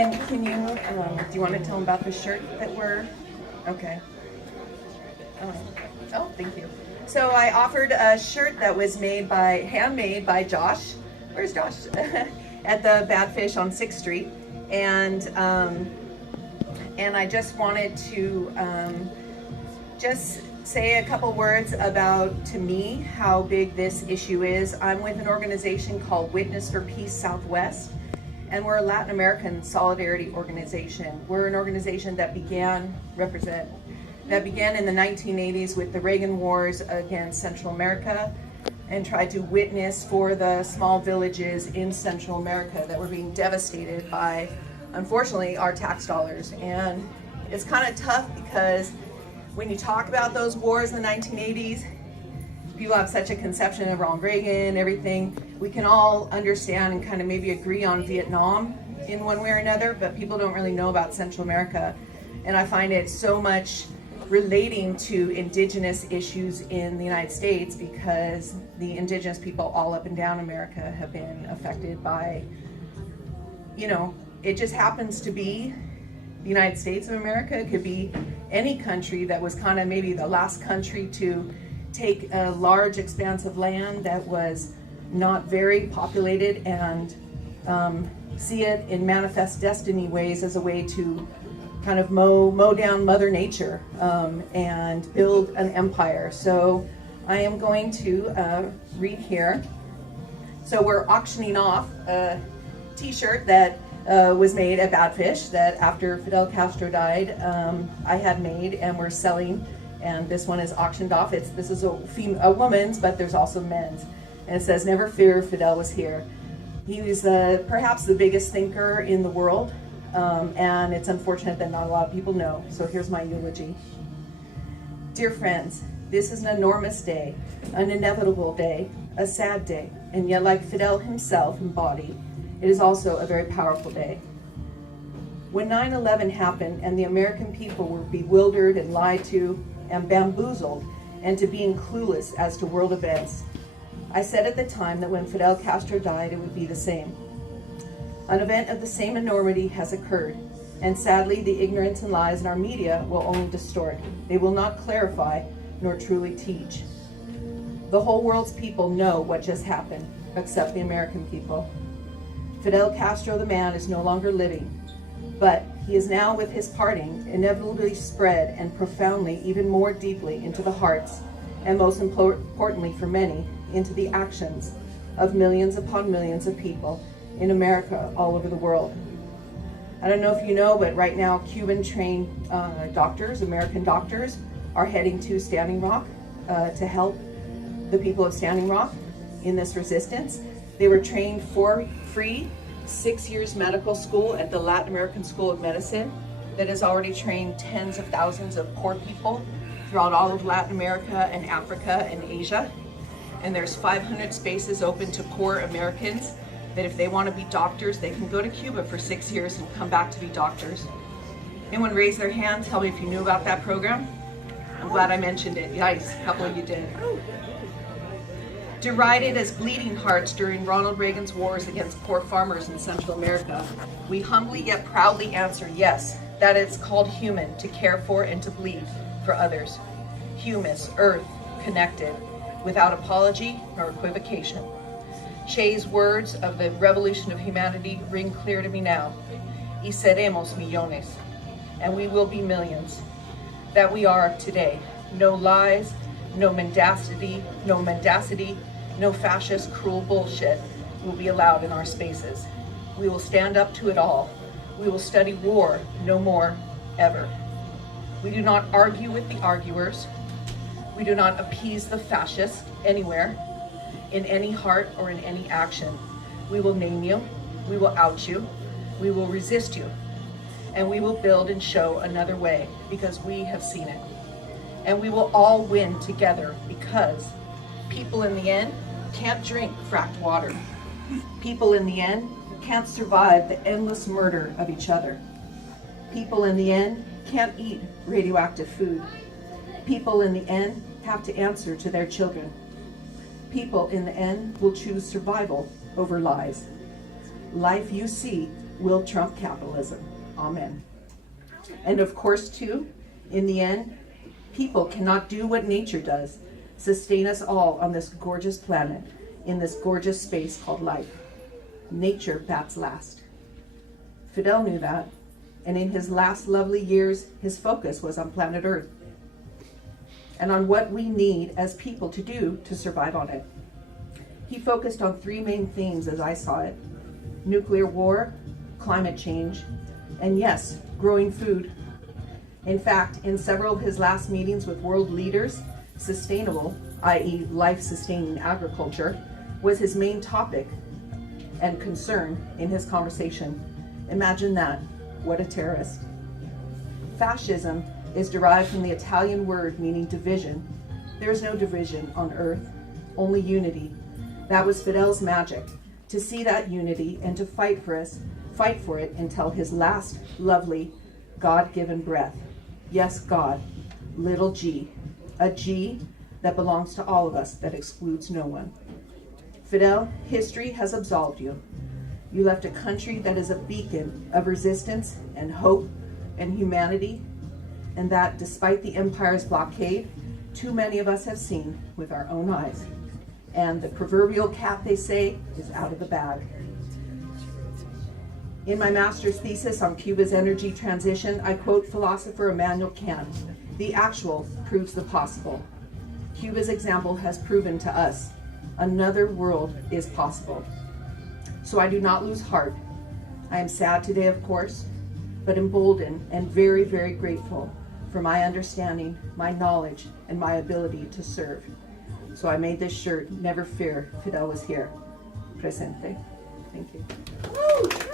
And can you, do you want to tell them about the shirt that we're, okay. Oh, thank you. So I offered a shirt that was handmade by Josh. Where's Josh? At the Bad Fish on 6th Street. And I just wanted to just say a couple words about, to me, how big this issue is. I'm with an organization called Witness for Peace Southwest, and we're a Latin American solidarity organization. We're an organization that began in the 1980s with the Reagan Wars against Central America, and tried to witness for the small villages in Central America that were being devastated by, unfortunately, our tax dollars. And it's kind of tough because when you talk about those wars in the 1980s, people have such a conception of Ronald Reagan, everything. We can all understand and kind of maybe agree on Vietnam in one way or another, but people don't really know about Central America. And I find it so much relating to indigenous issues in the United States, because the indigenous people all up and down America have been affected by, it just happens to be the United States of America. It could be any country that was kind of maybe the last country to take a large expanse of land that was not very populated and see it in manifest destiny ways as a way to kind of mow down Mother Nature and build an empire. So I am going to read here. So we're auctioning off a t-shirt that was made at Bad Fish that after Fidel Castro died, I had made, and we're selling. And this one is auctioned off. This is a woman's, but there's also men's. And it says, "Never fear, Fidel was here." He was perhaps the biggest thinker in the world, and it's unfortunate that not a lot of people know. So here's my eulogy. Dear friends, this is an enormous day, an inevitable day, a sad day, and yet like Fidel himself embodied, it is also a very powerful day. When 9/11 happened and the American people were bewildered and lied to and bamboozled into being clueless as to world events, I said at the time that when Fidel Castro died, it would be the same. An event of the same enormity has occurred, and sadly the ignorance and lies in our media will only distort. They will not clarify nor truly teach. The whole world's people know what just happened, except the American people. Fidel Castro, the man, is no longer living, but he is now, with his parting, inevitably spread and profoundly, even more deeply, into the hearts, and most importantly for many, into the actions of millions upon millions of people in America, all over the world. I don't know if you know, but right now Cuban-trained doctors, American doctors, are heading to Standing Rock to help the people of Standing Rock in this resistance. They were trained for free, 6 years medical school at the Latin American School of Medicine that has already trained tens of thousands of poor people throughout all of Latin America and Africa and Asia. And there's 500 spaces open to poor Americans that if they want to be doctors, they can go to Cuba for 6 years and come back to be doctors. Anyone raise their hand? Tell me if you knew about that program. I'm glad I mentioned it. Nice, a couple of you did. Derided as bleeding hearts during Ronald Reagan's wars against poor farmers in Central America, we humbly yet proudly answer yes, that it's called human to care for and to bleed for others. Humus, earth, connected, without apology nor equivocation. Che's words of the revolution of humanity ring clear to me now. Y seremos millones, and we will be millions. That we are today. No lies, no mendacity, no fascist, cruel bullshit will be allowed in our spaces. We will stand up to it all. We will study war no more, ever. We do not argue with the arguers. We do not appease the fascists anywhere, in any heart or in any action. We will name you, we will out you, we will resist you, and we will build and show another way because we have seen it. And we will all win together because people in the end can't drink fracked water. People in the end can't survive the endless murder of each other. People in the end can't eat radioactive food. People in the end have to answer to their children. People in the end will choose survival over lies. Life you see will trump capitalism. Amen. And of course, too, in the end, people cannot do what nature does, sustain us all on this gorgeous planet, in this gorgeous space called life. Nature bats last. Fidel knew that, and in his last lovely years, his focus was on planet Earth and on what we need as people to do to survive on it. He focused on three main themes as I saw it: nuclear war, climate change, and yes, growing food. In fact, in several of his last meetings with world leaders, sustainable, i.e. life-sustaining agriculture, was his main topic and concern in his conversation. Imagine that. What a terrorist. Fascism is derived from the Italian word meaning division. There is no division on earth, only unity. That was Fidel's magic, to see that unity and to fight for it until his last lovely God-given breath. Yes, God, little g, a G that belongs to all of us, that excludes no one. Fidel, history has absolved you. You left a country that is a beacon of resistance and hope and humanity, and that despite the empire's blockade, too many of us have seen with our own eyes. And the proverbial cat, they say, is out of the bag. In my master's thesis on Cuba's energy transition, I quote philosopher Immanuel Kant: "The actual proves the possible." Cuba's example has proven to us another world is possible. So I do not lose heart. I am sad today, of course, but emboldened and very, very grateful for my understanding, my knowledge, and my ability to serve. So I made this shirt, "Never fear, Fidel was here." Presente. Thank you. Woo!